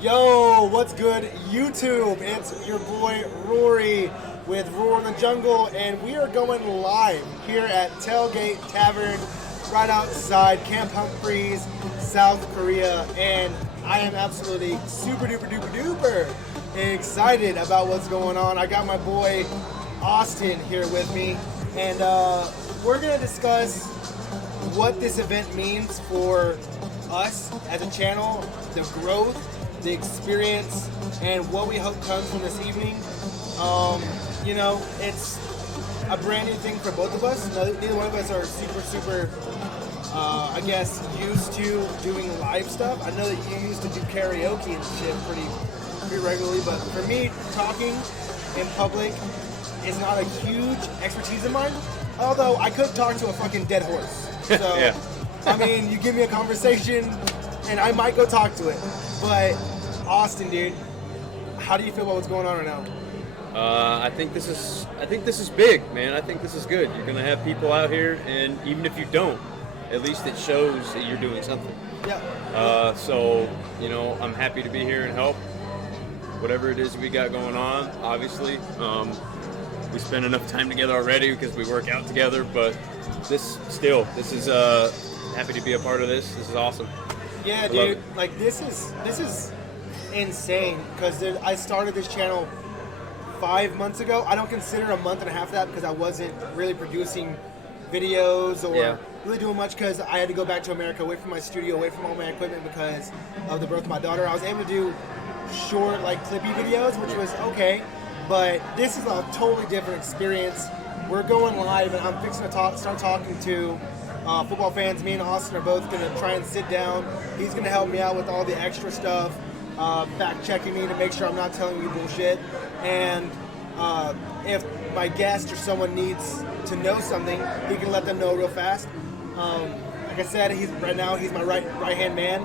Yo, what's good, YouTube? It's your boy Rory with Roar in the Jungle, and we are going live here at Tailgate Tavern right outside Camp Humphreys, South Korea, and I am absolutely super duper duper duper excited about what's going on. I got my boy Austin here with me, and we're going to discuss what this event means for us as a channel, the growth, the experience, and what we hope comes from this evening. It's a brand new thing for both of us. Neither one of us are super, used to doing live stuff. I know that you used to do karaoke and shit pretty regularly, but for me, talking in public is not a huge expertise of mine. Although I could talk to a fucking dead horse. So, Yeah. I mean, you give me a conversation, and I might go talk to it. But Austin, dude, how do you feel about what's going on right now? I think this is big, man. I think this is good. You're gonna have people out here, and even if you don't, at least it shows that you're doing something. Yeah. I'm happy to be here and help. Whatever it is we got going on, obviously. We spend enough time together already because we work out together, but this is happy to be a part of this. This is awesome. Yeah, I love dude. it. Like this is insane because I started this channel 5 months ago. I don't consider a month and a half of that because I wasn't really producing videos or really doing much because I had to go back to America, away from my studio, away from all my equipment because of the birth of my daughter. I was able to do short, like clippy videos, which was okay, but this is a totally different experience. We're going live, and I'm fixing to start talking to football fans. Me and Austin are both going to try and sit down. He's going to help me out with all the extra stuff, fact checking me to make sure I'm not telling you bullshit. And if my guest or someone needs to know something, he can let them know real fast. Like I said, he's my right hand man.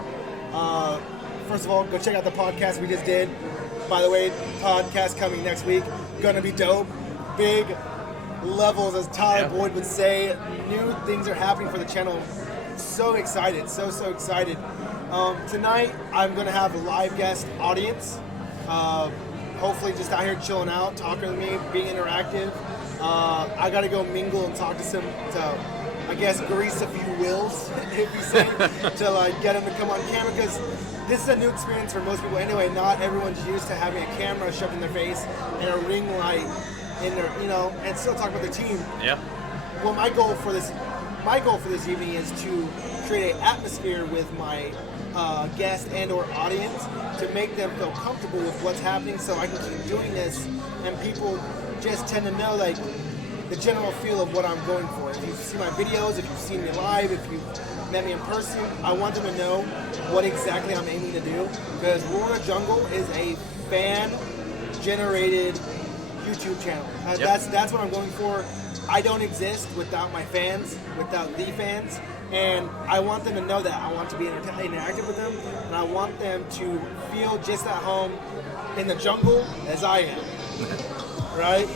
First of all, go check out the podcast we just did. By the way, podcast coming next week. Gonna be dope. Big levels, as Tyler Boyd would say. New things are happening for the channel. So excited, so excited. Tonight, I'm gonna have a live guest audience. Hopefully just out here chilling out, talking with me, being interactive. I gotta go mingle and talk to I guess, grease a few wheels, if you say, to like get them to come on camera, because this is a new experience for most people anyway. Not everyone's used to having a camera shoved in their face and a ring light in their, and still talk about their team. Yeah. Well, my goal for this evening is to create an atmosphere with my guest and or audience to make them feel comfortable with what's happening, so I can keep doing this, and people just tend to know like the general feel of what I'm going for. If you've seen my videos, if you've seen me live, if you've met me in person, I want them to know what exactly I'm aiming to do, because Roar in the Jungle is a fan-generated YouTube channel. That's what I'm going for. I don't exist without my fans, without the fans, and I want them to know that. I want to be interactive with them, and I want them to feel just at home in the jungle as I am. Right?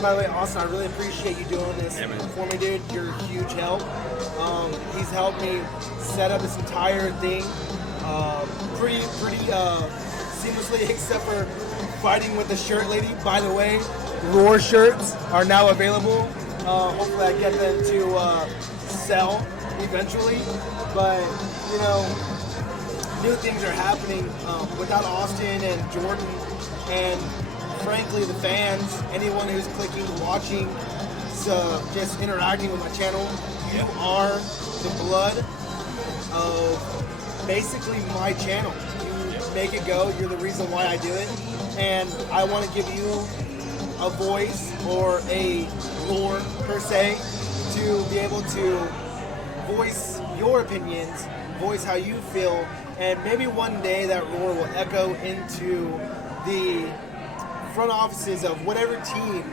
By the way, Austin, I really appreciate you doing this for me, dude. You're a huge help. He's helped me set up this entire thing pretty seamlessly, except for fighting with the shirt lady. By the way, Roar shirts are now available. Hopefully I get them to sell eventually. But, new things are happening without Austin and Jordan and frankly the fans, anyone who's clicking, watching, just interacting with my channel. You are the blood of basically my channel. You make it go. You're the reason why I do it, and I want to give you a voice or a roar per se to be able to voice your opinions, voice how you feel, and maybe one day that roar will echo into the front offices of whatever team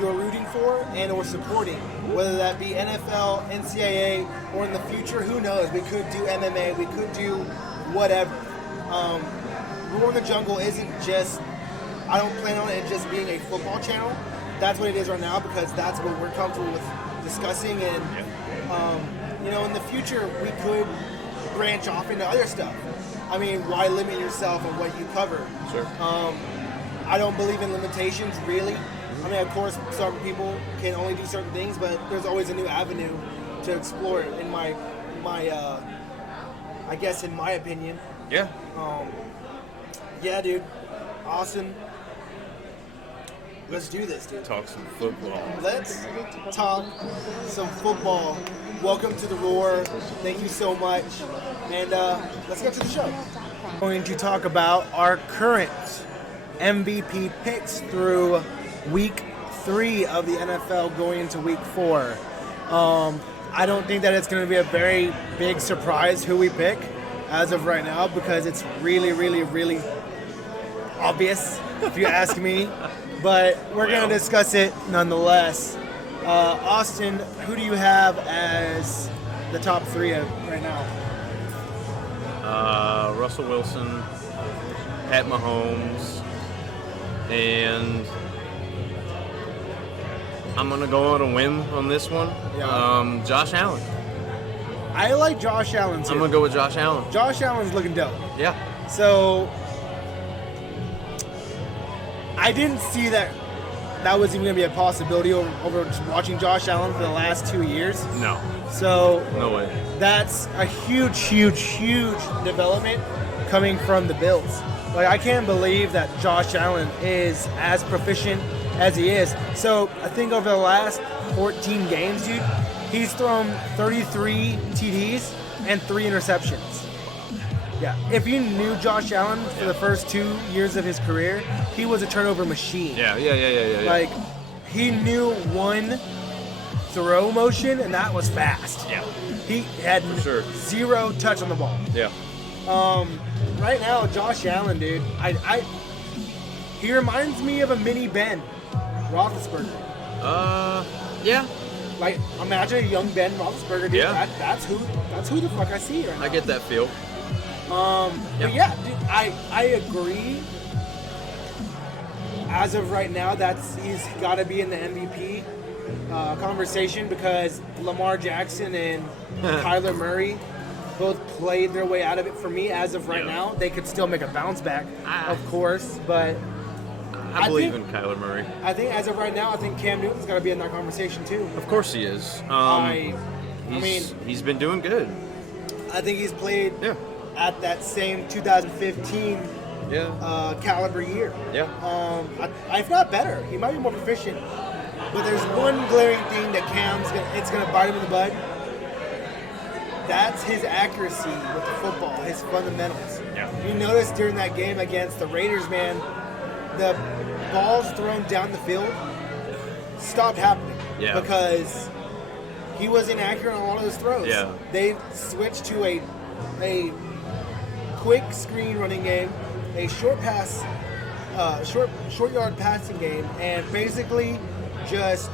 you're rooting for and or supporting, whether that be NFL, NCAA, or in the future, who knows, we could do MMA, we could do whatever. Roar in the Jungle isn't just, I don't plan on it just being a football channel. That's what it is right now, because that's what we're comfortable with discussing, and in the future we could branch off into other stuff. I mean, why limit yourself on what you cover? Sure. I don't believe in limitations, really. I mean, of course, some people can only do certain things, but there's always a new avenue to explore it, in my I guess, in my opinion. Yeah. Yeah, dude. Austin. Let's do this, dude. Talk some football. Let's talk some football. Welcome to the Roar. Thank you so much. And let's get to the show. We're going to talk about our current MVP picks through week 3 of the NFL going into week 4. I don't think that it's going to be a very big surprise who we pick as of right now, because it's really, really, really obvious, if you ask me. But we're going to discuss it nonetheless. Austin, who do you have as the top 3 right now? Russell Wilson, Pat Mahomes, and I'm going to go on a whim on this one. Yeah. Josh Allen. I like Josh Allen, too. I'm going to go with Josh Allen. Josh Allen's looking dope. Yeah. So I didn't see that was even going to be a possibility over watching Josh Allen for the last 2 years. No. So No way. that's a huge, huge, huge development coming from the Bills. Like, I can't believe that Josh Allen is as proficient as he is. So I think over the last 14 games, dude, he's thrown 33 TDs and 3 interceptions. Yeah, if you knew Josh Allen for the first 2 years of his career, he was a turnover machine. Yeah. Like, he knew one throw motion, and that was fast. Yeah. He had For sure. 0 touch on the ball. Yeah. Right now, Josh Allen, dude, he reminds me of a mini Ben Roethlisberger. Yeah. Like, imagine a young Ben Roethlisberger, dude. Yeah. That's who the fuck I see right now. I get that feel. But yeah, dude, I agree. As of right now, he's got to be in the MVP conversation, because Lamar Jackson and Kyler Murray both played their way out of it. For me, as of right now, they could still make a bounce back, of course, but I believe in Kyler Murray. I think as of right now, I think Cam Newton's got to be in that conversation too. Of course he is. He's been doing good. I think he's played Yeah. at that same 2015 caliber year. Yeah. If not better, he might be more proficient. But there's one glaring thing that it's gonna bite him in the butt. That's his accuracy with the football, his fundamentals. Yeah. You notice during that game against the Raiders, man, the balls thrown down the field stopped happening. Yeah. Because he was inaccurate on a lot of those throws. Yeah. They switched to a quick screen running game, a short pass, short yard passing game, and basically just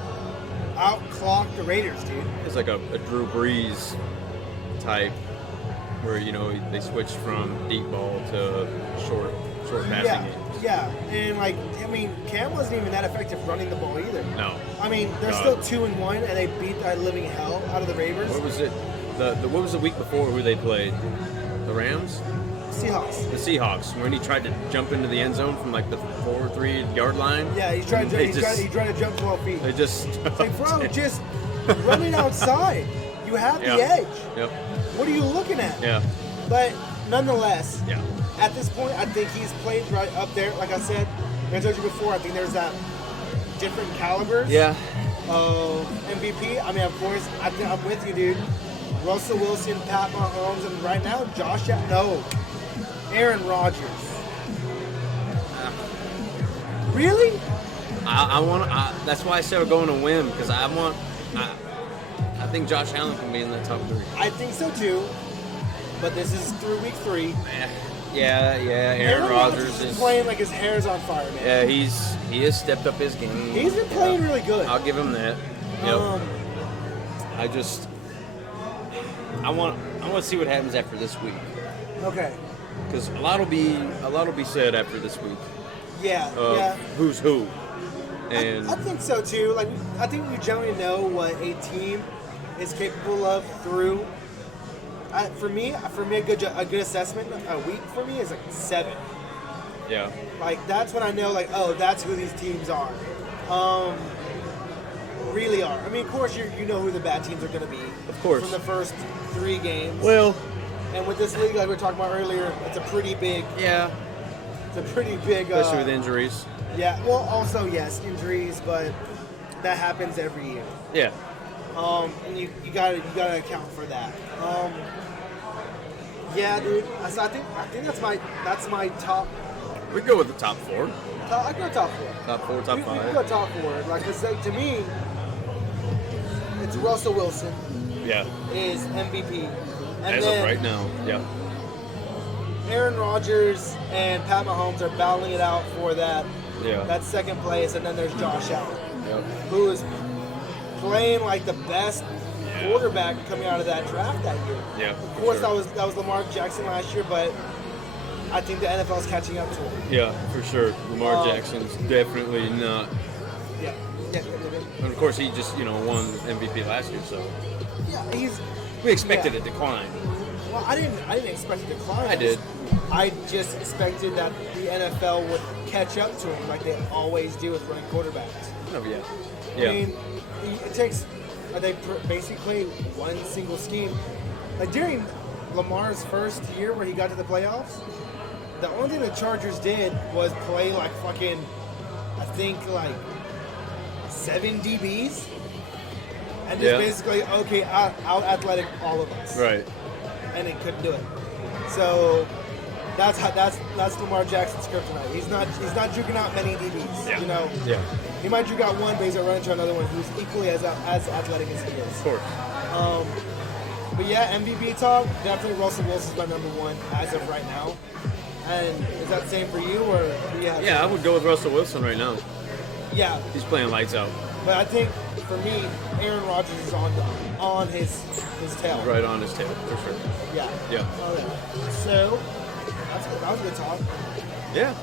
outclocked the Raiders, dude. It's like a Drew Brees type, where they switched from deep ball to short passing games. Yeah, and Cam wasn't even that effective running the ball either. No. I mean, they're still 2-1, and they beat that living hell out of the Ravens. What was it? What was the week before who they played? The Rams? Seahawks. The Seahawks, when he tried to jump into the end zone from like the 4-3 yard line. Yeah, he tried to jump 12 feet. They just It's like, bro, just running outside. You have the edge. Yep. What are you looking at? Yeah. But nonetheless, Yeah. at this point, I think he's played right up there. Like I said, I told you before, I think there's that different calibers of MVP. I mean, of course, I'm with you, dude. Russell Wilson, Pat Mahomes, and right now, Aaron Rodgers. Really? That's why I said we're going to win, because I think Josh Allen can be in the top 3. I think so too. But this is through week 3. Yeah. Aaron Rodgers is playing like his hair's on fire, man. Yeah, he has stepped up his game. He's been playing really good. I'll give him that. Yep. I want to see what happens after this week. Okay. Because a lot will be said after this week. Yeah. Who's who. And I think so too. Like, I think we generally know what a team is capable of through For me, a good assessment a week for me is like 7. Yeah. Like that's when I know, like, oh, that's who these teams are. Really are. I mean, of course, you know who the bad teams are going to be. Of course. From the first 3 games. Well. And with this league, like we were talking about earlier, it's a pretty big. Yeah. It's a pretty big. Especially with injuries. Yeah. Well, also yes, injuries, but that happens every year. Yeah. And you gotta account for that. Yeah, dude. So I think that's my top. We go with the top 4. I go top 4. Top 4, top 5. We go top 4. Like, 'cause, like, to me, it's Russell Wilson. Yeah. Is MVP. And as of right now, yeah. Aaron Rodgers and Pat Mahomes are battling it out for that second place, and then there's Josh Allen, who is playing like the best quarterback coming out of that draft that year. Yeah. Of course, that was Lamar Jackson last year, but I think the NFL is catching up to him. Yeah, for sure. Lamar Jackson's definitely not. Yeah. And of course, he just won MVP last year, so. Yeah, we expected a decline. Well, I didn't expect a decline. I did. I just expected that the NFL would catch up to him like they always do with running quarterbacks. Oh yeah. I mean, it takes. They basically play one single scheme. Like during Lamar's first year where he got to the playoffs, the only thing the Chargers did was play like fucking, I think like 7 DBs, and just basically out athletic all of us. Right. And they couldn't do it. So that's Lamar Jackson's kryptonite. He's not juking out many DBs. Yeah. Yeah. He might juke out one, but he's gonna run into another one who's equally as athletic as he is. Of course. But yeah, MVP talk, definitely Russell Wilson's my number 1 as of right now. And is that the same for you, or do you have? Yeah, I would go with Russell Wilson right now. Yeah. He's playing lights out. But I think for me, Aaron Rodgers is on his tail. Right on his tail, for sure. Yeah. Yeah. So that was a good talk. Yeah.